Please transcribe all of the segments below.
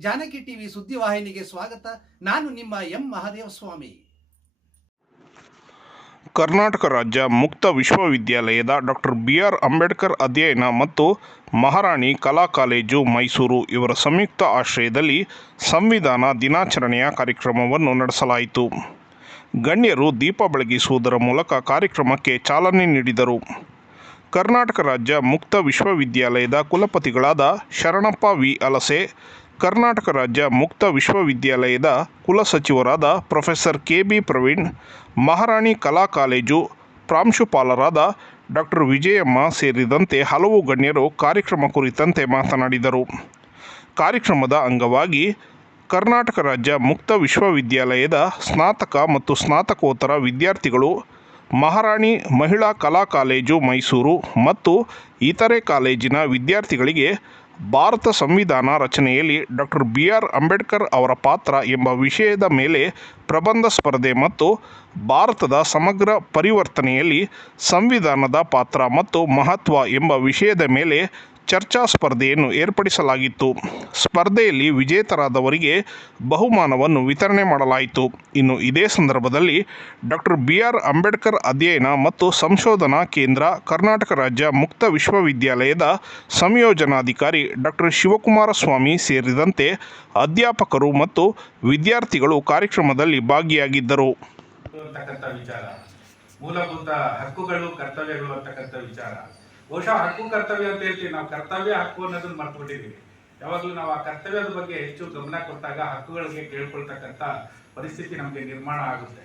Janaki TV ಸುದ್ದಿವಾಹಿನಿಗೆ ಸ್ವಾಗತ. ನಾನು ನಿಮ್ಮ ಎಂ ಮಹಾದೇವ ಸ್ವಾಮಿ. ಕರ್ನಾಟಕ ರಾಜ್ಯ ಮುಕ್ತ ವಿಶ್ವವಿದ್ಯಾಲಯದ ಡಾಕ್ಟರ್ ಬಿ ಆರ್ ಅಂಬೇಡ್ಕರ್ ಅಧ್ಯಯನ ಮತ್ತು ಮಹಾರಾಣಿ ಕಲಾ ಕಾಲೇಜು ಮೈಸೂರು ಇವರ ಸಂಯುಕ್ತ ಆಶ್ರಯದಲ್ಲಿ ಸಂವಿಧಾನ ದಿನಾಚರಣೆಯ ಕಾರ್ಯಕ್ರಮವನ್ನು ನಡೆಸಲಾಯಿತು. ಗಣ್ಯರು ದೀಪ ಬೆಳಗಿಸುವುದರ ಮೂಲಕ ಕಾರ್ಯಕ್ರಮಕ್ಕೆ ಚಾಲನೆ ನೀಡಿದರು. ಕರ್ನಾಟಕ ರಾಜ್ಯ ಮುಕ್ತ ವಿಶ್ವವಿದ್ಯಾಲಯದ ಕುಲಪತಿಗಳಾದ ಶರಣಪ್ಪ ವಿ. ಅಲಸೆ ಕರ್ನಾಟಕ ರಾಜ್ಯ ಮುಕ್ತ ವಿಶ್ವವಿದ್ಯಾಲಯದ ಕುಲಸಚಿವರಾದ professor K B Praveen, Maharani ಕಲಾ ಕಾಲೇಜು ಪ್ರಾಂಶುಪಾಲರಾದ ಡಾಕ್ಟರ್ ವಿಜಯಮ್ಮ ಸೇರಿದಂತೆ ಹಲವು ಗಣ್ಯರು ಕಾರ್ಯಕ್ರಮ ಕುರಿತಂತೆ ಮಾತನಾಡಿದರು. ಕಾರ್ಯಕ್ರಮದ ಅಂಗವಾಗಿ ಕರ್ನಾಟಕ ರಾಜ್ಯ ಮುಕ್ತ ವಿಶ್ವವಿದ್ಯಾಲಯದ ಸ್ನಾತಕ ಮತ್ತು ಸ್ನಾತಕೋತ್ತರ ವಿದ್ಯಾರ್ಥಿಗಳು ಮಹಾರಾಣಿ ಮಹಿಳಾ ಕಲಾ ಕಾಲೇಜು ಮೈಸೂರು ಮತ್ತು ಇತರೆ ಕಾಲೇಜಿನ ವಿದ್ಯಾರ್ಥಿಗಳಿಗೆ ಭಾರತ ಸಂವಿಧಾನ ರಚನೆಯಲ್ಲಿ ಡಾಕ್ಟರ್ ಬಿ ಆರ್ ಅಂಬೇಡ್ಕರ್ ಅವರ ಪಾತ್ರ ಎಂಬ ವಿಷಯದ ಮೇಲೆ ಪ್ರಬಂಧ ಸ್ಪರ್ಧೆ ಮತ್ತು ಭಾರತದ ಸಮಗ್ರ ಪರಿವರ್ತನೆಯಲ್ಲಿ ಸಂವಿಧಾನದ ಪಾತ್ರ ಮತ್ತು ಮಹತ್ವ ಎಂಬ ವಿಷಯದ ಮೇಲೆ ಚರ್ಚಾ ಸ್ಪರ್ಧೆಯನ್ನು ಏರ್ಪಡಿಸಲಾಗಿತ್ತು. ಸ್ಪರ್ಧೆಯಲ್ಲಿ ವಿಜೇತರಾದವರಿಗೆ ಬಹುಮಾನವನ್ನು ವಿತರಣೆ ಮಾಡಲಾಯಿತು. ಇನ್ನು ಇದೇ ಸಂದರ್ಭದಲ್ಲಿ ಡಾಕ್ಟರ್ ಬಿ ಆರ್ ಅಂಬೇಡ್ಕರ್ ಅಧ್ಯಯನ ಮತ್ತು ಸಂಶೋಧನಾ ಕೇಂದ್ರ, ಕರ್ನಾಟಕ ರಾಜ್ಯ ಮುಕ್ತ ವಿಶ್ವವಿದ್ಯಾಲಯದ ಸಂಯೋಜನಾಧಿಕಾರಿ ಡಾಕ್ಟರ್ ಶಿವಕುಮಾರ ಸ್ವಾಮಿ ಸೇರಿದಂತೆ ಅಧ್ಯಾಪಕರು ಮತ್ತು ವಿದ್ಯಾರ್ಥಿಗಳು ಕಾರ್ಯಕ್ರಮದಲ್ಲಿ ಭಾಗಿಯಾಗಿದ್ದರು. ಮೂಲಭೂತ ಹಕ್ಕುಗಳು, ಕರ್ತವ್ಯಗಳು ಅಂತಕ್ಕಂಥ ವಿಚಾರ. ಬಹುಶಃ ಹಕ್ಕು ಕರ್ತವ್ಯ ಅಂತ ಹೇಳ್ತೀವಿ. ನಾವು ಕರ್ತವ್ಯ, ಹಕ್ಕು ಅನ್ನೋದನ್ನ ಮರ್ತ್ಬಿಟ್ಟಿದ್ದೀವಿ ಯಾವಾಗಲೂ ನಾವು ಆ ಕರ್ತವ್ಯದ ಬಗ್ಗೆ ಹೆಚ್ಚು ಗಮನ ಕೊಟ್ಟಾಗ ಹಕ್ಕುಗಳಿಗೆ ಕೇಳ್ಕೊಳ್ತಕ್ಕಂಥ ಪರಿಸ್ಥಿತಿ ನಮಗೆ ನಿರ್ಮಾಣ ಆಗುತ್ತೆ.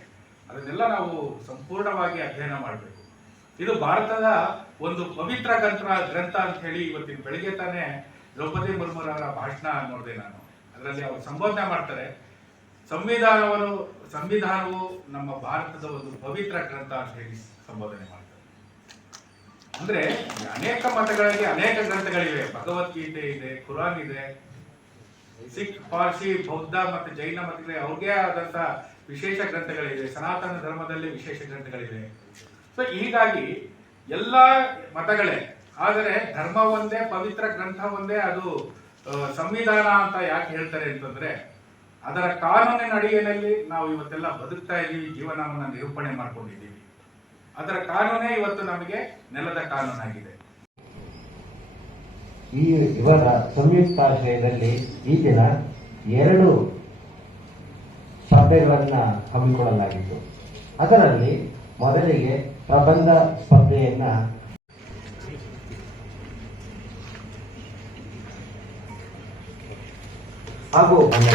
ಅದನ್ನೆಲ್ಲ ನಾವು ಸಂಪೂರ್ಣವಾಗಿ ಅಧ್ಯಯನ ಮಾಡಬೇಕು. ಇದು ಭಾರತದ ಒಂದು ಪವಿತ್ರ ಗ್ರಂಥ ಗ್ರಂಥ ಅಂತ ಹೇಳಿ ಇವತ್ತಿನ ಬೆಳಿಗ್ಗೆ ತಾನೇ ದ್ರೌಪದಿ ಮುರ್ಮುರವರ ಭಾಷಣ ನೋಡಿದೆ ನಾನು. ಅದರಲ್ಲಿ ಅವರು ಸಂಬೋಧನೆ ಮಾಡ್ತಾರೆ. ಸಂವಿಧಾನವನ್ನು, ಸಂವಿಧಾನವು ನಮ್ಮ ಭಾರತದ ಒಂದು ಪವಿತ್ರ ಗ್ರಂಥ ಅಂತ ಹೇಳಿ ಸಂಬೋಧನೆ ಮಾಡ್ತಾರೆ. ಅಂದ್ರೆ ಅನೇಕ ಮತಗಳಲ್ಲಿ ಅನೇಕ ಗ್ರಂಥಗಳಿವೆ. ಭಗವದ್ಗೀತೆ ಇದೆ ಕುರಾನ್ ಇದೆ. ಸಿಖ್, ಪಾರ್ಸಿ, ಬೌದ್ಧ ಮತ್ತು ಜೈನ ಮತಗಳಿಗೆ ಅವ್ರಿಗೆ ಆದಂತ ವಿಶೇಷ ಗ್ರಂಥಗಳಿವೆ. ಸನಾತನ ಧರ್ಮದಲ್ಲಿ ವಿಶೇಷ ಗ್ರಂಥಗಳಿವೆ. ಸೊ ಹೀಗಾಗಿ ಎಲ್ಲ ಮತಗಳೇ, ಆದರೆ ಧರ್ಮ ಒಂದೇ, ಪವಿತ್ರ ಗ್ರಂಥ ಒಂದೇ, ಅದು ಸಂವಿಧಾನ ಅಂತ ಯಾಕೆ ಹೇಳ್ತಾರೆ ಅಂತಂದ್ರೆ, ಅದರ ಕಾನೂನಿನ ಅಡಿಯಲ್ಲಿ ನಾವು ಇವತ್ತೆಲ್ಲ ಬದುಕ್ತಾ ಇದ್ದೀವಿ ಜೀವನವನ್ನು ನಿರೂಪಣೆ ಮಾಡ್ಕೊಂಡಿದ್ದೀವಿ. ಅದರ ಕಾನೂನೇ ಇವತ್ತು ನಮಗೆ ನೆಲದ ಕಾನೂನಾಗಿದೆ. ಈ ಇವರ ಸಂಯುಕ್ತಾಶ್ರಯದಲ್ಲಿ ಈ ದಿನ ಎರಡು ಸ್ಪರ್ಧೆಗಳನ್ನ ಹಮ್ಮಿಕೊಳ್ಳಲಾಗಿತ್ತು. ಅದರಲ್ಲಿ ಮೊದಲಿಗೆ ಪ್ರಬಂಧ ಸ್ಪರ್ಧೆಯನ್ನ ಹಾಗೂ ನನ್ನ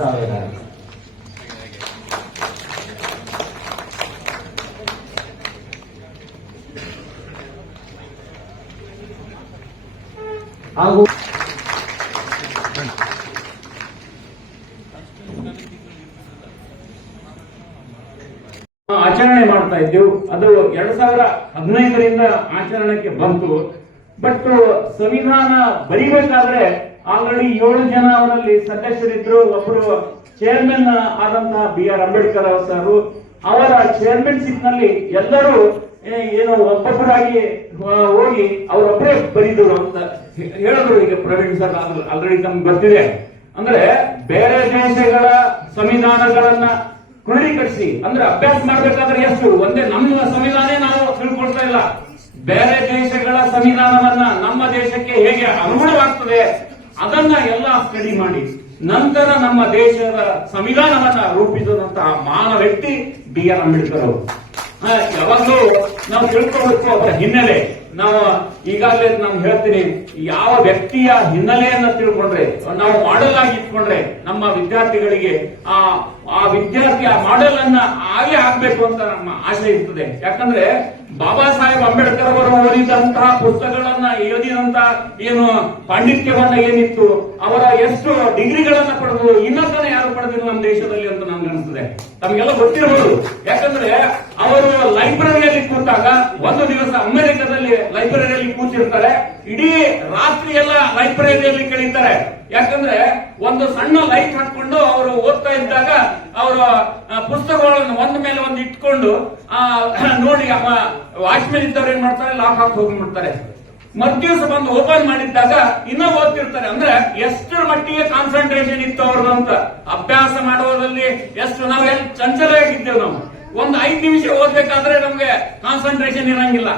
ಸಾವಿರ. ಹಾಗೂ ಆಚರಣೆ ಮಾಡ್ತಾ ಇದ್ದೆವು. ಅದು ಎರಡ್ ಸಾವಿರ ಹದಿನೈದರಿಂದ ಆಚರಣೆಗೆ ಬಂತು. ಬಟ್ ಸಂವಿಧಾನ ಬರಿಬೇಕಾದ್ರೆ ಆಲ್ರೆಡಿ ಏಳು ಜನ ಅವರಲ್ಲಿ ಸದಸ್ಯರಿದ್ರು. ಒಬ್ಬರು ಚೇರ್ಮನ್ ಆದಂತಹ ಬಿ ಆರ್ ಅಂಬೇಡ್ಕರ್ ಅವರು ಸರ್. ಅವರ ಚೇರ್ಮನ್ಶಿಪ್ನಲ್ಲಿ ಎಲ್ಲರೂ ಏನು ಒಬ್ಬೊಬ್ಬರಾಗಿ ಹೋಗಿ ಅವರೊಬ್ಬರೇ ಬರೀದರು ಅಂತ ಹೇಳಿದ್ರು ಈಗ ಪ್ರವೀಣ್ ಸರ್ ಆಲ್ರೆಡಿ ನಮ್ಗೆ ಗೊತ್ತಿದೆ. ಅಂದ್ರೆ ಬೇರೆ ದೇಶಗಳ ಸಂವಿಧಾನಗಳನ್ನ ಕ್ರೋಢೀಕರಿಸಿ, ಅಂದ್ರೆ ಅಭ್ಯಾಸ ಮಾಡ್ಬೇಕಾದ್ರೆ ಎಷ್ಟು? ಒಂದೇ ನಮ್ಮ ಸಂವಿಧಾನ ನಾವು ತಿಳ್ಕೊಳ್ತಾ ಇಲ್ಲ. ಬೇರೆ ದೇಶಗಳ ಸಂವಿಧಾನವನ್ನ ನಮ್ಮ ದೇಶಕ್ಕೆ ಹೇಗೆ ಅನುಗುಣವಾಗ್ತದೆ? ಅದನ್ನ ಎಲ್ಲ ಸ್ಟಡಿ ಮಾಡಿ, ನಂತರ ನಮ್ಮ ದೇಶದ ಸಂವಿಧಾನವನ್ನ ರೂಪಿಸಿದಂತಹ ಮಾನ ವ್ಯಕ್ತಿ ಬಿ ಆರ್ ಅಂಬೇಡ್ಕರ್ ಅವರು. ಯಾವಾಗಲೂ ನಾವು ತಿಳ್ಕೊಬೇಕು ಅವರ ಹಿನ್ನೆಲೆ. ನಾವು ಈಗಾಗಲೇ ನಾನು ಹೇಳ್ತೀನಿ, ಯಾವ ವ್ಯಕ್ತಿಯ ಹಿನ್ನೆಲೆಯನ್ನ ತಿಳ್ಕೊಂಡ್ರೆ, ನಾವು ಮಾಡೆಲ್ ಆಗಿ ಇಟ್ಕೊಂಡ್ರೆ ನಮ್ಮ ವಿದ್ಯಾರ್ಥಿಗಳಿಗೆ ಆ ಆ ವಿದ್ಯಾರ್ಥಿ ಆ ಮಾಡೆಲ್ ಅನ್ನ ಆಗೇ ಆಗ್ಬೇಕು ಅಂತ ನಮ್ಮ ಆಸೆ ಇರ್ತದೆ. ಯಾಕಂದ್ರೆ ಬಾಬಾ ಸಾಹೇಬ್ ಅಂಬೇಡ್ಕರ್ ಅವರು ಓದಿದಂತಹ ಪುಸ್ತಕಗಳನ್ನ ಓದಿದಂತಹ ಏನು ಪಾಂಡಿತ್ಯವನ್ನ ಏನಿತ್ತು, ಅವರ ಎಷ್ಟು ಡಿಗ್ರಿಗಳನ್ನ ಪಡೆದು ಇನ್ನತನ ಯಾರು ಪಡೆದಿಲ್ಲ ನಮ್ಮ ದೇಶದಲ್ಲಿ ಅಂತ ನನ್ಗೆ ಅನಿಸ್ತದೆ ತಮಗೆಲ್ಲ ಗೊತ್ತಿರಬಹುದು ಯಾಕಂದ್ರೆ ಅವರು ಲೈಬ್ರರಿಯಲ್ಲಿ ಕೂತಾಗ ಒಂದು ದಿವಸ ಅಮೆರಿಕದಲ್ಲಿ ಲೈಬ್ರರಿಯಲ್ಲಿ ಕೂತಿರ್ತಾರೆ. ಇಡೀ ರಾತ್ರಿ ಎಲ್ಲ ಲೈಬ್ರರಿಯಲ್ಲಿ ಕಳೀತಾರೆ ಯಾಕಂದ್ರೆ ಒಂದು ಸಣ್ಣ ಲೈಟ್ ಹಾಕೊಂಡು ಅವರು ಓದ್ತಾ ಇದ್ದಾಗ ಅವರು ಪುಸ್ತಕಗಳನ್ನು ಒಂದ್ ಮೇಲೆ ಒಂದು ಇಟ್ಕೊಂಡು ಆ, ನೋಡಿ ಮೇಲೆ ಇದ್ದವ್ರು ಏನ್ ಮಾಡ್ತಾರೆ? ಲಾಕ್ ಹಾಕಿ ಹೋಗ್ಬಿಡ್ತಾರೆ. ಮಧ್ಯವಸ ಬಂದು ಓಪನ್ ಮಾಡಿದ್ದಾಗ ಇನ್ನ ಓದ್ತಿರ್ತಾರೆ. ಅಂದ್ರೆ ಎಷ್ಟರ ಮಟ್ಟಿಗೆ ಕಾನ್ಸಂಟ್ರೇಷನ್ ಇತ್ತು ಅವ್ರದ್ದು ಅಂತ. ಅಭ್ಯಾಸ ಮಾಡೋದ್ರಲ್ಲಿ ಎಷ್ಟು ನಾವು ಎಲ್ಲಿ ಚಂಚಲವಾಗಿದ್ದೇವೆ ನಾವು. ಒಂದು ಐದು ನಿಮಿಷ ಓದ್ಬೇಕಾದ್ರೆ ನಮ್ಗೆ ಕಾನ್ಸಂಟ್ರೇಷನ್ ಇರಂಗಿಲ್ಲ.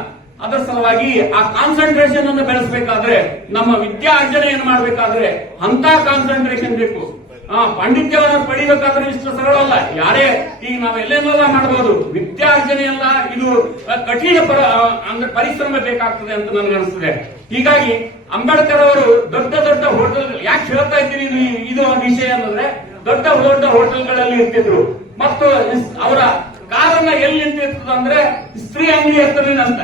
ಅದರ ಸಲುವಾಗಿ ಆ ಕಾನ್ಸಂಟ್ರೇಷನ್ ಅನ್ನು ಬೆಳೆಸಬೇಕಾದ್ರೆ ನಮ್ಮ ವಿದ್ಯಾ ಅರ್ಜನೆಯನ್ನು ಮಾಡಬೇಕಾದ್ರೆ ಅಂತ ಕಾನ್ಸಂಟ್ರೇಷನ್ ಬೇಕು. ಆ ಪಾಂಡಿತ್ಯವನ್ನು ಪಡಿಬೇಕಾದ್ರೆ ಇಷ್ಟು ಸರಳ ಅಲ್ಲ. ಯಾರೇ, ಈಗ ನಾವು ಎಲ್ಲೆಲ್ಲ ಮಾಡಬಹುದು? ವಿದ್ಯಾರ್ಜನೆ ಎಲ್ಲ ಇದು ಕಠಿಣ ಅಂದ್ರೆ ಪರಿಶ್ರಮ ಬೇಕಾಗ್ತದೆ ಅಂತ ನನಗೆ ಅನಿಸ್ತದೆ. ಹೀಗಾಗಿ ಅಂಬೇಡ್ಕರ್ ಅವರು ದೊಡ್ಡ ದೊಡ್ಡ ಹೋಟೆಲ್, ಯಾಕೆ ಹೇಳ್ತಾ ಇದ್ದೀರಿ ಇದು ವಿಷಯ ಅಂತಂದ್ರೆ, ದೊಡ್ಡ ದೊಡ್ಡ ಹೋಟೆಲ್ಗಳಲ್ಲಿ ಇರ್ತಿದ್ರು. ಮತ್ತು ಅವರ ಕಾರನ್ನ ಎಲ್ಲಿ ನಿಂತಿರ್ತದ ಅಂದ್ರೆ, ಸ್ತ್ರೀ ಅಂಗಡಿ ಅಂತ.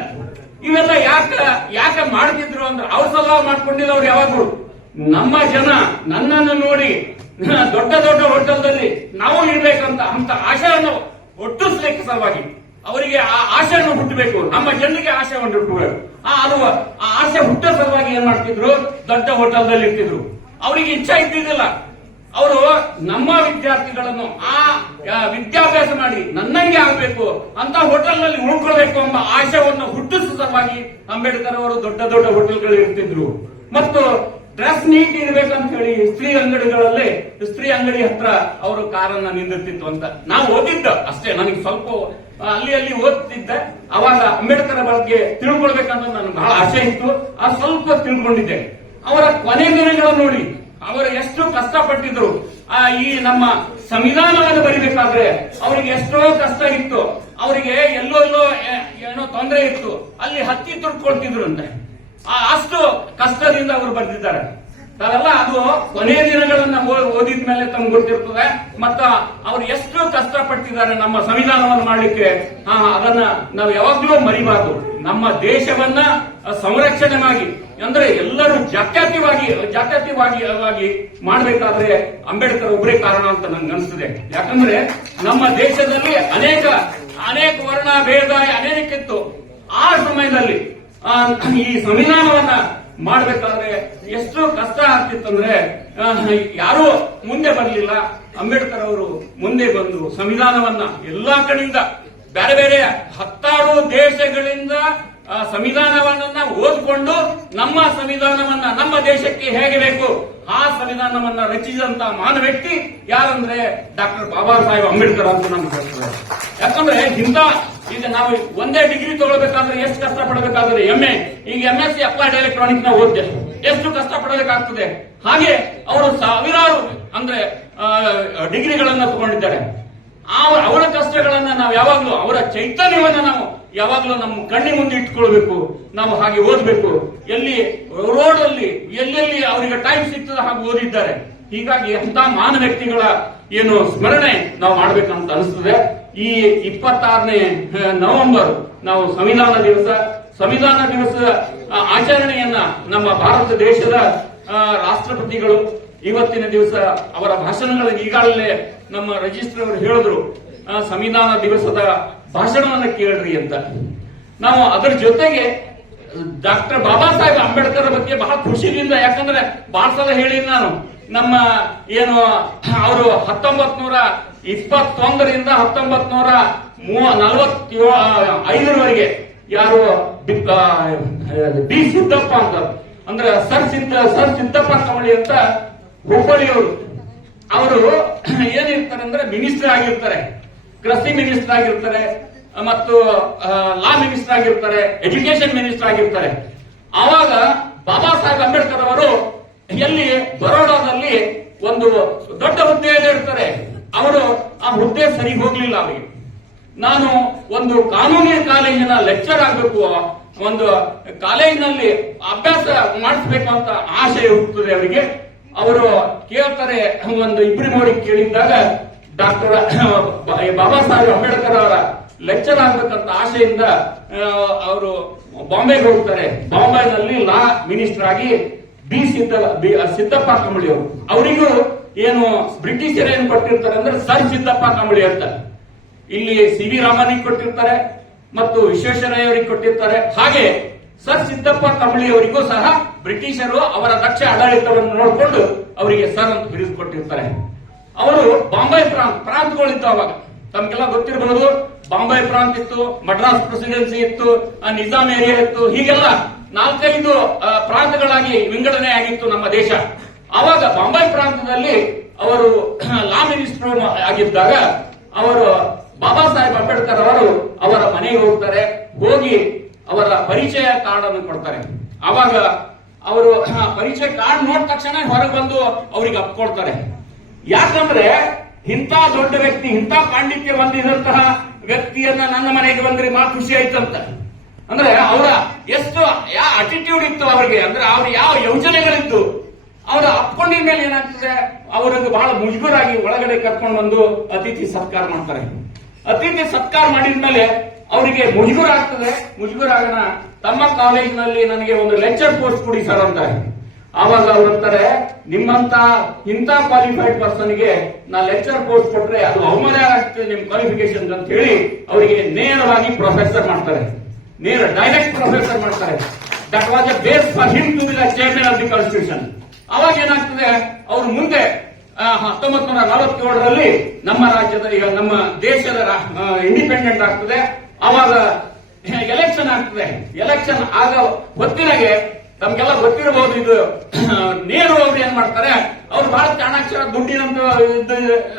ಇವೆಲ್ಲ ಯಾಕ, ಯಾಕೆ ಮಾಡ್ತಿದ್ರು ಅಂದ್ರೆ ಅವ್ರ ಸಲಹಾ ಮಾಡ್ಕೊಂಡಿಲ್ಲ ಅವ್ರು ಯಾವಾಗ್ಲೂ. ನಮ್ಮ ಜನ ನನ್ನನ್ನು ನೋಡಿ ದೊಡ್ಡ ದೊಡ್ಡ ಹೋಟೆಲ್ದಲ್ಲಿ ನಾವು ಇರ್ಬೇಕಂತ ಅಂತ ಆಶಯವನ್ನು ಹುಟ್ಟಿಸಲಿಕ್ಕೆ ಸಲುವಾಗಿ ಅವರಿಗೆ ಆ ಆಶೆಯನ್ನು ಹುಟ್ಟಬೇಕು. ನಮ್ಮ ಜನರಿಗೆ ಆಶೆಯನ್ನು ಹುಟ್ಟಬೇಕು. ಆ ಅದು ಆ ಆಸೆ ಹುಟ್ಟೋ ಸಲುವಾಗಿ ಏನ್ ಮಾಡ್ತಿದ್ರು? ದೊಡ್ಡ ಹೋಟೆಲ್ದಲ್ಲಿ ಇರ್ತಿದ್ರು. ಅವರಿಗೆ ಇಚ್ಛೆ ಇದ್ದಿದ್ದಿಲ್ಲ. ಅವರು ನಮ್ಮ ವಿದ್ಯಾರ್ಥಿಗಳನ್ನು ಆ ವಿದ್ಯಾಭ್ಯಾಸ ಮಾಡಿ ನನ್ನಂಗೆ ಆಗ್ಬೇಕು, ಅಂತ ಹೋಟೆಲ್ನಲ್ಲಿ ಉಳ್ಕೊಳ್ಬೇಕು ಎಂಬ ಆಶಯವನ್ನು ಹುಟ್ಟಿಸುವ ಸಲುವಾಗಿ ಅಂಬೇಡ್ಕರ್ ಅವರು ದೊಡ್ಡ ದೊಡ್ಡ ಹೋಟೆಲ್ಗಳು ಇರ್ತಿದ್ರು. ಮತ್ತು ಡ್ರೆಸ್ ನೀಟ್ ಇರ್ಬೇಕಂತ ಹೇಳಿ ಸ್ತ್ರೀ ಅಂಗಡಿಗಳಲ್ಲಿ, ಸ್ತ್ರೀ ಅಂಗಡಿ ಹತ್ರ ಅವರು ಕಾರನ್ನ ನಿಂದಿರ್ತಿತ್ತು ಅಂತ. ನಾವು ಓದಿದ್ದ ಅಷ್ಟೇ, ನನಗೆ ಸ್ವಲ್ಪ ಅಲ್ಲಿ ಅಲ್ಲಿ ಓದ್ತಿದ್ದೆ. ಅವಾಗ ಅಂಬೇಡ್ಕರ್ ಬಗ್ಗೆ ತಿಳ್ಕೊಳ್ಬೇಕಂತ ನನಗೆ ಬಹಳ ಆಸೆ ಇತ್ತು. ಆ ಸ್ವಲ್ಪ ತಿಳ್ಕೊಂಡಿದ್ದೆ. ಅವರ ಕೊನೆ ದಿನಗಳನ್ನು ನೋಡಿ, ಅವರು ಎಷ್ಟು ಕಷ್ಟಪಟ್ಟಿದ್ರು. ಆ ಈ ನಮ್ಮ ಸಂವಿಧಾನವನ್ನು ಬರಿಬೇಕಾದ್ರೆ ಅವರಿಗೆ ಎಷ್ಟೋ ಕಷ್ಟ ಇತ್ತು. ಅವರಿಗೆ ಎಲ್ಲೋ ಎಲ್ಲೋ ಏನೋ ತೊಂದರೆ ಇತ್ತು. ಅಲ್ಲಿ ಹತ್ತಿ ಅಂತೆ. ಆ ಅಷ್ಟು ಕಷ್ಟದಿಂದ ಅವರು ಬರ್ತಿದ್ದಾರೆ ಅದೆಲ್ಲ ಅದು ಕೊನೆಯ ದಿನಗಳನ್ನ ಓದಿದ ಮೇಲೆ ತಮ್ಗೆ ಗೊತ್ತಿರ್ತದೆ ಮತ್ತ ಅವ್ರು ಎಷ್ಟು ಕಷ್ಟಪಟ್ಟಿದ್ದಾರೆ ನಮ್ಮ ಸಂವಿಧಾನವನ್ನು ಮಾಡಲಿಕ್ಕೆ ಅದನ್ನ ನಾವು ಯಾವಾಗ್ಲೂ ಮರಿಬಾರ್ದು. ನಮ್ಮ ದೇಶವನ್ನ ಸಂರಕ್ಷಣೆ ಮಾಡಿ ಅಂದ್ರೆ ಎಲ್ಲರೂ ಜಾತ್ಯತೀವಾಗಿ ಜಾತ್ಯತೀವಾಗಿ ಮಾಡಬೇಕಾದ್ರೆ ಅಂಬೇಡ್ಕರ್ ಒಬ್ಬರೇ ಕಾರಣ ಅಂತ ನನ್ಗೆ ಅನಿಸ್ತದೆ. ಯಾಕಂದ್ರೆ ನಮ್ಮ ದೇಶದಲ್ಲಿ ಅನೇಕ ಅನೇಕ ವರ್ಣ ಭೇದ ಅನೇಕಿತ್ತು ಆ ಸಮಯದಲ್ಲಿ ಆ, ಈ ಸಂವಿಧಾನವನ್ನ ಮಾಡ್ಬೇಕಾದ್ರೆ ಎಷ್ಟು ಕಷ್ಟ ಆಗ್ತಿತ್ತಂದ್ರೆ ಯಾರು ಯಾರೂ ಮುಂದೆ ಬರಲಿಲ್ಲ. ಅಂಬೇಡ್ಕರ್ ಅವರು ಮುಂದೆ ಬಂದು ಸಂವಿಧಾನವನ್ನ ಎಲ್ಲಾ ಕಡೆಯಿಂದ, ಬೇರೆ ಬೇರೆ ಹತ್ತಾರು ದೇಶಗಳಿಂದ ಆ, ಸಂವಿಧಾನವನ್ನ ಓದ್ಕೊಂಡು ನಮ್ಮ ಸಂವಿಧಾನವನ್ನ ನಮ್ಮ ದೇಶಕ್ಕೆ ಹೇಗೆ ಬೇಕು ಆ ಸಂವಿಧಾನವನ್ನ ರಚಿಸಿದಂತ ಮಹಾನ್ ವ್ಯಕ್ತಿ ಯಾರಂದ್ರೆ ಡಾಕ್ಟರ್ ಬಾಬಾ ಸಾಹೇಬ್ ಅಂಬೇಡ್ಕರ್ ಅಂತ ನಮ್ಗೆ ಹೇಳ್ತಾರೆ ಯಾಕಂದ್ರೆ ಹಿಂದ ಈಗ ನಾವು ಒಂದೇ ಡಿಗ್ರಿ ತಗೊಳ್ಬೇಕಾದ್ರೆ ಎಷ್ಟು ಕಷ್ಟ ಪಡಬೇಕಾದ್ರೆ ಎಂ ಎ ಈಗ ಎಂ ಎಸ್ ಸಿ ಅಪ್ಲೈಡ್ ಎಲೆಕ್ಟ್ರಾನಿಕ್ನ ಓದ್ದೆ. ಎಷ್ಟು ಕಷ್ಟ ಪಡಬೇಕಾಗ್ತದೆ ಹಾಗೆ ಅವರು ಸಾವಿರಾರು ಅಂದ್ರೆ ಡಿಗ್ರಿಗಳನ್ನ ತಗೊಂಡಿದ್ದಾರೆ. ಅವರ ಕಷ್ಟಗಳನ್ನ ನಾವು ಯಾವಾಗಲೂ ಅವರ ಚೈತನ್ಯವನ್ನ ನಾವು ಯಾವಾಗ್ಲೂ ನಮ್ಮ ಕಣ್ಣಿ ಮುಂದೆ ಇಟ್ಕೊಳ್ಬೇಕು, ನಾವು ಹಾಗೆ ಓದಬೇಕು. ಎಲ್ಲಿ ರೋಡ್ ಅಲ್ಲಿ ಎಲ್ಲೆಲ್ಲಿ ಅವರಿಗೆ ಟೈಮ್ ಸಿಗ್ತದೆ ಹಾಗೆ ಓದಿದ್ದಾರೆ. ಹೀಗಾಗಿ ಅಂತ ಮಾನ ವ್ಯಕ್ತಿಗಳ ಏನು ಸ್ಮರಣೆ ನಾವು ಮಾಡ್ಬೇಕಂತ ಅನಿಸ್ತದೆ. ಈ ಇಪ್ಪತ್ತಾರನೇ ನವೆಂಬರ್, ನಾವು ಸಂವಿಧಾನ ದಿವಸ ಸಂವಿಧಾನ ದಿವಸ ಆಚರಣೆಯನ್ನ ನಮ್ಮ ಭಾರತ ದೇಶದ ರಾಷ್ಟ್ರಪತಿಗಳು ಇವತ್ತಿನ ದಿವಸ ಅವರ ಭಾಷಣಗಳಲ್ಲಿ ಈಗಾಗಲೇ ನಮ್ಮ ರಜಿಸ್ಟ್ರಿ ಅವರು ಹೇಳಿದ್ರು. ಸಂವಿಧಾನ ದಿವಸದ ಭಾಷಣವನ್ನ ಕೇಳ್ರಿ ಅಂತ. ನಾವು ಅದರ ಜೊತೆಗೆ ಡಾಕ್ಟರ್ ಬಾಬಾ ಸಾಹೇಬ್ ಅಂಬೇಡ್ಕರ್ ಬಗ್ಗೆ ಬಹಳ ಖುಷಿಯಿಂದ, ಯಾಕಂದ್ರೆ ಬಹಳ ಸಲ ಹೇಳಿ ನಾನು, ನಮ್ಮ ಏನು, ಅವರು ಹತ್ತೊಂಬತ್ ನೂರ ಇಪ್ಪತ್ತೊಂದರಿಂದ ಹತ್ತೊಂಬತ್ ನೂರ ನಲವತ್ತೇಳು ಐದರವರೆಗೆ ಯಾರು ಡಿ ಸಿದ್ದಪ್ಪ ಅಂತ, ಅಂದ್ರೆ ಸರ್ ಸಿದ್ದ, ಸರ್ ಸಿದ್ದಪ್ಪ ಕಮಳಿ ಅಂತ ಹುಬ್ಬಳ್ಳಿಯವರು. ಅವರು ಏನಿರ್ತಾರೆ ಅಂದ್ರೆ ಮಿನಿಸ್ಟರ್ ಆಗಿರ್ತಾರೆ. ಕೃಷಿ ಮಿನಿಸ್ಟರ್ ಆಗಿರ್ತಾರೆ, ಮತ್ತು ಲಾ ಮಿನಿಸ್ಟರ್ ಆಗಿರ್ತಾರೆ ಎಜುಕೇಶನ್ ಮಿನಿಸ್ಟರ್ ಆಗಿರ್ತಾರೆ. ಆವಾಗ ಬಾಬಾ ಸಾಹೇಬ್ ಅಂಬೇಡ್ಕರ್ ಅವರು ಎಲ್ಲಿ ಬರೋಡಾದಲ್ಲಿ ಒಂದು ದೊಡ್ಡ ಹುದ್ದೆಯಲ್ಲಿ ಇರ್ತಾರೆ. ಅವರು ಆ ಹುದ್ದೆ ಸರಿ ಹೋಗ್ಲಿಲ್ಲ ಅವರಿಗೆ. ನಾನು ಒಂದು ಕಾನೂನಿನ ಕಾಲೇಜಿನ ಲೆಕ್ಚರ್ ಆಗಬೇಕು, ಒಂದು ಕಾಲೇಜಿನಲ್ಲಿ ಅಭ್ಯಾಸ ಮಾಡಿಸ್ಬೇಕು ಅಂತ ಆಶೆ ಹೋಗ್ತದೆ ಅವರಿಗೆ. ಅವರು ಕೇಳ್ತಾರೆ, ಒಂದು ಇಬ್ಬರಿ ನೋಡಿ ಕೇಳಿದ್ದಾಗ ಡಾಕ್ಟರ್ ಬಾಬಾ ಸಾಹೇಬ್ ಅಂಬೇಡ್ಕರ್ ಅವರ ಲೆಕ್ಚರ್ ಆಗ್ಬೇಕಂತ ಆಶೆಯಿಂದ ಅವರು ಬಾಂಬೆಗೆ ಹೋಗ್ತಾರೆ. ಬಾಂಬೆನಲ್ಲಿ ಲಾ ಮಿನಿಸ್ಟರ್ ಆಗಿ ಬಿ ಸಿದ್ದ ಬಿ ಸಿದ್ದಪ್ಪ ಕಂಬಳಿ ಅವರು. ಅವರಿಗೂ ಏನು ಬ್ರಿಟಿಷರು ಏನ್ ಕೊಟ್ಟಿರ್ತಾರೆ ಅಂದ್ರೆ ಸರ್ ಸಿದ್ದಪ್ಪ ಕಂಬಳಿ ಅಂತ. ಇಲ್ಲಿ ಸಿ ವಿ ರಾಮನಿಗೆ ಕೊಟ್ಟಿರ್ತಾರೆ ಮತ್ತು ವಿಶ್ವೇಶ್ವರಯ್ಯ ಅವರಿಗೆ ಕೊಟ್ಟಿರ್ತಾರೆ. ಹಾಗೆ ಸರ್ ಸಿದ್ದಪ್ಪ ಕಂಬಳಿ ಅವರಿಗೂ ಸಹ ಬ್ರಿಟಿಷರು ಅವರ ದಕ್ಷ ಆಡಳಿತವನ್ನು ನೋಡಿಕೊಂಡು ಅವರಿಗೆ ಸರ್ ಅಂತ ಬಿರುದು ಕೊಟ್ಟಿರ್ತಾರೆ. ಅವರು ಬಾಂಬೆ ಪ್ರಾಂತ ಪ್ರಾಂತಗಳಿತ್ತು ಅವಾಗ. ತಮ್ಗೆಲ್ಲ ಗೊತ್ತಿರಬಹುದು ಬಾಂಬೆ ಪ್ರಾಂತ್ ಇತ್ತು ಮಡ್ರಾಸ್ ಪ್ರೆಸಿಡೆನ್ಸಿ ಇತ್ತು ನಿಜಾಮ್ ಏರಿಯಾ ಇತ್ತು, ಹೀಗೆಲ್ಲ ನಾಲ್ಕೈದು ಪ್ರಾಂತಗಳಾಗಿ ವಿಂಗಡಣೆ ಆಗಿತ್ತು ನಮ್ಮ ದೇಶ. ಅವಾಗ ಬಾಂಬೆ ಪ್ರಾಂತದಲ್ಲಿ ಅವರು ಲಾ ಮಿನಿಸ್ಟರ್ ಆಗಿದ್ದಾಗ ಅವರು ಬಾಬಾ ಸಾಹೇಬ್ ಅಂಬೇಡ್ಕರ್ ಅವರು ಅವರ ಮನೆಗೆ ಹೋಗ್ತಾರೆ, ಹೋಗಿ ಅವರ ಪರಿಚಯ ಕಾರ್ಡ್ ಅನ್ನು ಕೊಡ್ತಾರೆ. ಅವಾಗ ಅವರು ಪರಿಚಯ ಕಾರ್ಡ್ ನೋಡಿದ ತಕ್ಷಣ ಹೊರಗೆ ಬಂದು ಅವರಿಗೆ ಅಪ್ಕೊಳ್ತಾರೆ ಯಾಕಂದ್ರೆ ಇಂಥ ದೊಡ್ಡ ವ್ಯಕ್ತಿ, ಇಂಥ ಪಾಂಡಿತ್ಯ ಬಂದಿದಂತಹ ವ್ಯಕ್ತಿಯನ್ನ ನನ್ನ ಮನೆಗೆ ಬಂದ್ರೆ ಮಾ ಖುಷಿ ಆಯ್ತಂತ. ಅಂದ್ರೆ ಅವರ ಎಷ್ಟು ಯಾವ ಅಟಿಟ್ಯೂಡ್ ಇತ್ತು ಅವರಿಗೆ, ಅಂದ್ರೆ ಅವ್ರ ಯಾವ ಯೋಜನೆಗಳಿತ್ತು ಅವರ ಅಪ್ಕೊಂಡಿದ ಮೇಲೆ ಏನಾಗ್ತದೆ, ಅವರನ್ನು ಬಹಳ ಮುಜುಗರಾಗಿ ಒಳಗಡೆ ಕರ್ಕೊಂಡು ಬಂದು ಅತಿಥಿ ಸತ್ಕಾರ ಮಾಡ್ತಾರೆ. ಅತಿಥಿ ಸತ್ಕಾರ ಮಾಡಿದ ಮೇಲೆ ಅವರಿಗೆ ಮುಜುಗರ ಆಗ್ತದೆ ತಮ್ಮ ಕಾಲೇಜಿನಲ್ಲಿ ನನಗೆ ಒಂದು ಲೆಕ್ಚರ್ ಪೋಸ್ಟ್ ಕೊಡಿ ಸರ್ ಅಂತಾರೆ. ಆವಾಗ ಅವ್ರು ಅಂತಾರೆ, ನಿಮ್ಮಂತ ಇಂಥ ಕ್ವಾಲಿಫೈಡ್ ಪರ್ಸನ್ಗೆ ನಾ ಲೆಕ್ಚರ್ ಕೋರ್ಸ್ ಕೊಟ್ರೆ ಅದು ಅವಮಾನ ಆಗ್ತದೆ ನಿಮ್ ಕ್ವಾಲಿಫಿಕೇಶನ್ ಅಂತ ಹೇಳಿ ಅವರಿಗೆ ನೇರವಾಗಿ ಪ್ರೊಫೆಸರ್ ಮಾಡ್ತಾರೆ. ನೇರ ಡೈರೆಕ್ಟ್ ಪ್ರೊಫೆಸರ್ ಮಾಡ್ತಾರೆ. That was a base for him to be the chairman of the constitution ಅವಾಗ ಏನಾಗ್ತದೆ, ಅವರು ಮುಂದೆ ಹತ್ತೊಂಬತ್ ನೂರ ನಲವತ್ತೇಳರಲ್ಲಿ ನಮ್ಮ ರಾಜ್ಯದ, ಈಗ ನಮ್ಮ ದೇಶದ ಇಂಡಿಪೆಂಡೆಂಟ್ ಆಗ್ತದೆ. ಅವಾಗ ಎಲೆಕ್ಷನ್ ಆಗ್ತದೆ. ಎಲೆಕ್ಷನ್ ಆಗ ಹೊತ್ತಿನಾಗೆ ತಮ್ಗೆಲ್ಲ ಗೊತ್ತಿರಬಹುದು ಇದು. ನೇರು ಅವ್ರು ಏನ್ ಮಾಡ್ತಾರೆ? ಅವ್ರು ಬಹಳ ಚಾಣಾಕ್ಷರ ದುಡ್ಡಿನಂತ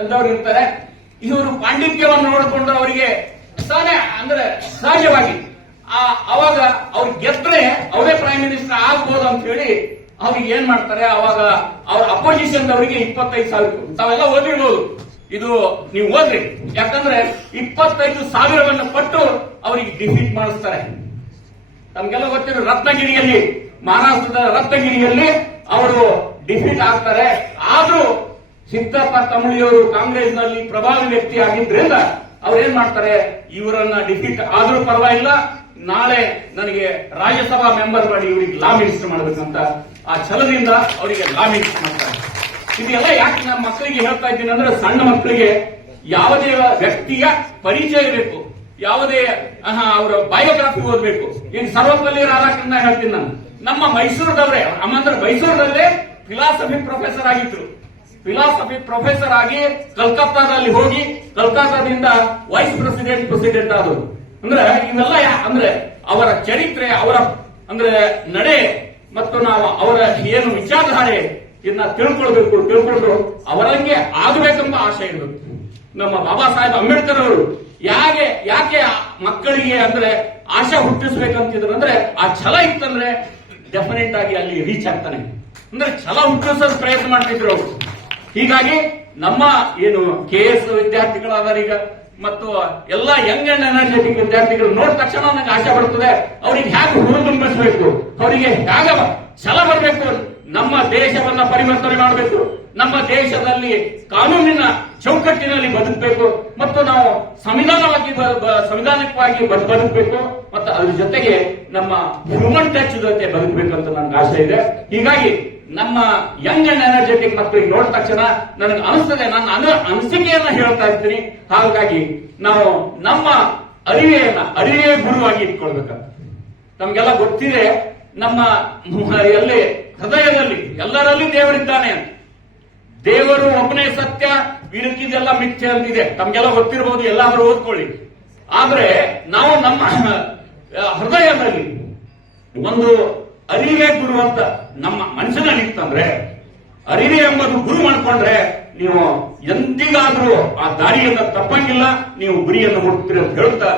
ಇದ್ದವ್ರು ಇರ್ತಾರೆ. ಇವರು ಪಾಂಡಿತ್ಯವನ್ನು ನೋಡಿಕೊಂಡು ಅವರಿಗೆ ತಾನೇ ಅಂದ್ರೆ ಸಹಜವಾಗಿ, ಆ, ಅವಾಗ ಅವ್ರು ಗೆದ್ರೆ ಅವರೇ ಪ್ರೈಮ್ ಮಿನಿಸ್ಟರ್ ಆಗ್ಬೋದು ಅಂತ ಹೇಳಿ ಅವ್ರಿಗೆ ಏನ್ ಮಾಡ್ತಾರೆ? ಅವಾಗ ಅವ್ರ ಅಪೋಸಿಷನ್ ಅವರಿಗೆ ಇಪ್ಪತ್ತೈದು ಸಾವಿರ ತಾವೆಲ್ಲ ಓದಿರ್ಬೋದು. ಇದು ನೀವು ಓದ್ರಿ. ಯಾಕಂದ್ರೆ ಇಪ್ಪತ್ತೈದು ಸಾವಿರವನ್ನು ಕೊಟ್ಟು ಅವರಿಗೆ ಡಿಫೀಟ್ ಮಾಡಿಸ್ತಾರೆ. ನಮ್ಗೆಲ್ಲ ಗೊತ್ತಿರೋ ರತ್ನಗಿರಿಯಲ್ಲಿ ಮಹಾರಾಷ್ಟ್ರದ ರತ್ನಗಿರಿಯಲ್ಲಿ ಅವರು ಡಿಫೀಟ್ ಆಗ್ತಾರೆ. ಆದ್ರೂ ಸಿದ್ದಪ್ಪ ತಮಿಳಿಯವರು ಕಾಂಗ್ರೆಸ್ನಲ್ಲಿ ಪ್ರಭಾವಿ ವ್ಯಕ್ತಿ ಆಗಿದ್ರಿಂದ ಅವ್ರೇನ್ ಮಾಡ್ತಾರೆ? ಇವರನ್ನ ಡಿಫೀಟ್ ಆದ್ರೂ ಪರವಾಗಿಲ್ಲ. ನಾಳೆ ನನಗೆ ರಾಜ್ಯಸಭಾ ಮೆಂಬರ್ ಮಾಡಿ ಇವರಿಗೆ ಲಾ ಮಿನಿಸ್ಟರ್ ಮಾಡಬೇಕಂತ ಆ ಛಲದಿಂದ ಅವರಿಗೆ ಲಾ ಮಿನಿಸ್ಟರ್ ಮಾಡ್ತಾರೆ. ಇದೆಲ್ಲ ಯಾಕೆ ನಮ್ಮ ಮಕ್ಕಳಿಗೆ ಹೇಳ್ತಾ ಇದ್ದೀನಿ ಅಂದ್ರೆ ಸಣ್ಣ ಮಕ್ಕಳಿಗೆ ಯಾವುದೇ ವ್ಯಕ್ತಿಯ ಪರಿಚಯ ಬೇಕು. ಯಾವುದೇ ಅವರ ಬಯೋಗ್ರಾಫಿ ಓದಬೇಕು. ಈಗ ಸರ್ವಪಲ್ಲಿ ರಾಧಾಕೃಷ್ಣ ಹೇಳ್ತೀನಿ ನಾನು. ನಮ್ಮ ಮೈಸೂರದವರೇ ಅಮ್ಮಂದ್ರೆ ಮೈಸೂರದಲ್ಲೇ ಫಿಲಾಸಫಿ ಪ್ರೊಫೆಸರ್ ಆಗಿದ್ರು. ಫಿಲಾಸಫಿ ಪ್ರೊಫೆಸರ್ ಆಗಿ ಕಲ್ಕತ್ತಾದಲ್ಲಿ ಹೋಗಿ, ಕಲ್ಕತ್ತಾದಿಂದ ವೈಸ್ ಪ್ರೆಸಿಡೆಂಟ್ ಪ್ರೆಸಿಡೆಂಟ್ ಆದರು ಅಂದ್ರೆ ಇವೆಲ್ಲ ಅಂದ್ರೆ ಅವರ ಚರಿತ್ರೆ, ಅವರ, ಅಂದ್ರೆ ನಡೆ ಮತ್ತು ನಾವು ಅವರ ಏನು ವಿಚಾರಧಾರೆ ಇದನ್ನ ತಿಳ್ಕೊಳ್ಬೇಕು ತಿಳ್ಕೊಂಡ್ರು ಅವರಂಗೆ ಆಗಬೇಕೆಂಬ ಆಶೆ ಇರಬೇಕು ನಮ್ಮ ಬಾಬಾ ಸಾಹೇಬ್ ಅಂಬೇಡ್ಕರ್ ಅವರು ಯಾಕೆ ಯಾಕೆ ಮಕ್ಕಳಿಗೆ ಅಂದ್ರೆ ಆಶಾ ಹುಟ್ಟಿಸ್ಬೇಕಂತಿದ್ರು ಅಂದ್ರೆ, ಆ ಛಲ ಇತ್ತಂದ್ರೆ ಡೆಫಿನೆಟ್ ಆಗಿ ಅಲ್ಲಿ ರೀಚ್ ಆಗ್ತಾನೆ. ಅಂದ್ರೆ ಛಲ ಹುಟ್ಟಿಸೋದು ಪ್ರಯತ್ನ ಮಾಡ್ತಿದ್ರು ಅವರು. ಹೀಗಾಗಿ ನಮ್ಮ ಏನು ಕೆ ಎಸ್ ವಿದ್ಯಾರ್ಥಿಗಳಾದಾರ ಈಗ, ಮತ್ತು ಎಲ್ಲ ಯಂಗ್ ಅಂಡ್ ಎನರ್ಜೆಟಿಕ್ ವಿದ್ಯಾರ್ಥಿಗಳು ನೋಡಿದ ತಕ್ಷಣ ನನಗೆ ಆಶೆ ಬರ್ತದೆ. ಅವ್ರಿಗೆ ಹೇಗೆ ತುಂಬಿಸಬೇಕು? ಅವರಿಗೆ ಹೇಗೆ ಛಲ ಬರಬೇಕು? ನಮ್ಮ ದೇಶವನ್ನ ಪರಿವರ್ತನೆ ಮಾಡಬೇಕು. ನಮ್ಮ ದೇಶದಲ್ಲಿ ಕಾನೂನಿನ ಚೌಕಟ್ಟಿನಲ್ಲಿ ಬದುಕಬೇಕು. ಮತ್ತು ನಾವು ಸಂವಿಧಾನವಾಗಿ ಬದ್- ಬದುಕಬೇಕು. ಮತ್ತು ಅದ್ರ ಜೊತೆಗೆ ನಮ್ಮ ಹ್ಯೂಮನ್ ಟಚ್ ಜೊತೆ ಅಂತ ನನಗೆ ಆಸೆ ಇದೆ. ಹೀಗಾಗಿ ನಮ್ಮ ಯಂಗ್ ಅಂಡ್ ಎನರ್ಜೆಟಿಕ್ ಮಕ್ಕಳಿಗೆ ನೋಡಿದ ತಕ್ಷಣ ನನಗೆ ಅನಿಸ್ತದೆ. ನನ್ನ ಅನ, ಅನಿಸಿಕೆಯನ್ನ ಹೇಳ್ತಾ ಇರ್ತೀನಿ. ಹಾಗಾಗಿ ನಾವು ನಮ್ಮ ಅರಿವೆಯನ್ನ, ಅರಿವೇ ಗುರುವಾಗಿ ಇಟ್ಕೊಳ್ಬೇಕಂತ. ನಮ್ಗೆಲ್ಲ ಗೊತ್ತಿದೆ ನಮ್ಮ ಎಲ್ಲಿ ಹೃದಯದಲ್ಲಿ ಎಲ್ಲರಲ್ಲಿ ದೇವರಿದ್ದಾನೆ ಅಂತ. ದೇವರು ಒಬ್ಬನೇ ಸತ್ಯ ಇದಕ್ಕಿದೆಲ್ಲ ಮಿಥ್ಯೆ ಅಂತಿದೆ. ತಮ್ಗೆಲ್ಲ ಗೊತ್ತಿರಬಹುದು ಎಲ್ಲಾದ್ರೂ ಓದ್ಕೊಳ್ಳಿ. ಆದ್ರೆ ನಾವು ನಮ್ಮ ಹೃದಯದಲ್ಲಿ ಒಂದು ಅರಿವೇ ಗುರು ಅಂತ ನಮ್ಮ ಮನಸ್ಸಿನಲ್ಲಿ ಇತ್ತಂದ್ರೆ, ಅರಿವೆ ಎಂಬುದು ಗುರು ಮಾಡ್ಕೊಂಡ್ರೆ ನೀವು ಎಂದಿಗಾದ್ರೂ ಆ ದಾರಿಯನ್ನ ತಪ್ಪಂಗಿಲ್ಲ, ನೀವು ಗುರಿಯನ್ನು ಹುಡುಕ್ತೀರಿ ಅಂತ ಹೇಳ್ತಾ